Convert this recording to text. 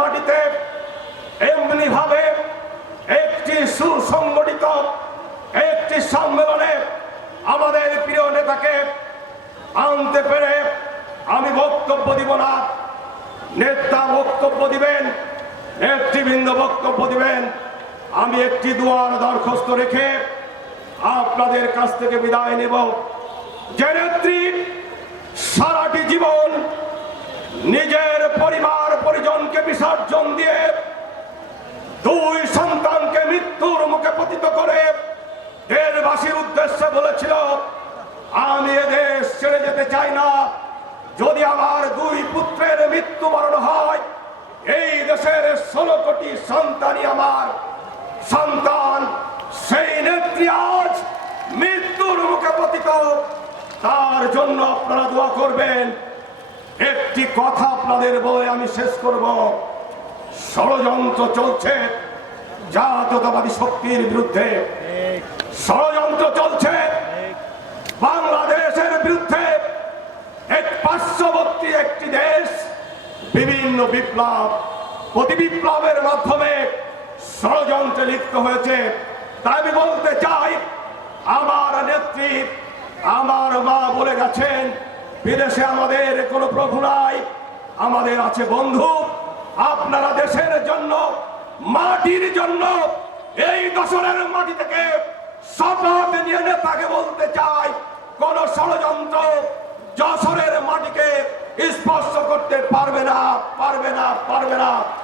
মাটিতে এমনি ভাবে একটি সুসংগঠিত একটি সম্মেলনে আমাদের প্রিয় নেতাকে আনতে পেরে আমি বক্তব্য দিব না। নেতা বক্তব্য দিবেন, নেতৃবৃন্দ বক্তব্য দিবেন। আমি একটি দুয়ার দরখাস্ত রেখে আপনাদের কাছ থেকে বিদায় নেব। যে নেত্রী সারাটি জীবন নিজের পরিবার পরিজনকে বিসর্জন দিয়ে দুই সন্তানকে মৃত্যুর মুখে পতিত করে দেশবাসীর উদ্দেশ্যে বলেছিল, আমি এদেশ ছেড়ে যেতে চাই না, যদি আমার দুই পুত্রের মৃত্যুবরণ হয় এই দেশের 16 কোটি সন্তানই আমার সন্তান। সেই নেত্রী আজ মৃত্যুর মুখে পতিত, তার জন্য আপনারা দোয়া করবেন। একটি কথা আপনাদের বলে আমি শেষ করব। ষড়যন্ত্র চলছে জাতীয়তাবাদী শক্তির বিরুদ্ধে, ষড়যন্ত্র চলছে বাংলাদেশের বিরুদ্ধে। এক পার্শ্ববর্তী একটি দেশ বিভিন্ন বিপ্লব প্রতি বিপ্লবের মাধ্যমে ষড়যন্ত্রে লিপ্ত হয়েছে। তাই আমি বলতে চাই, আমার নেত্রী আমার মা বলে গেছেন, বিদেশে আমাদের কোনো প্রভু নাই, আমাদের আছে বন্ধু। আপনারা দেশের জন্য মাটির জন্য এই দশরের মাটি থেকে শপথ নিয়ে নেতাকে বলতে চাই, কোন ষড়যন্ত্র যশোরের মাটিকে স্পর্শ করতে পারবে না, পারবে না, পারবে না।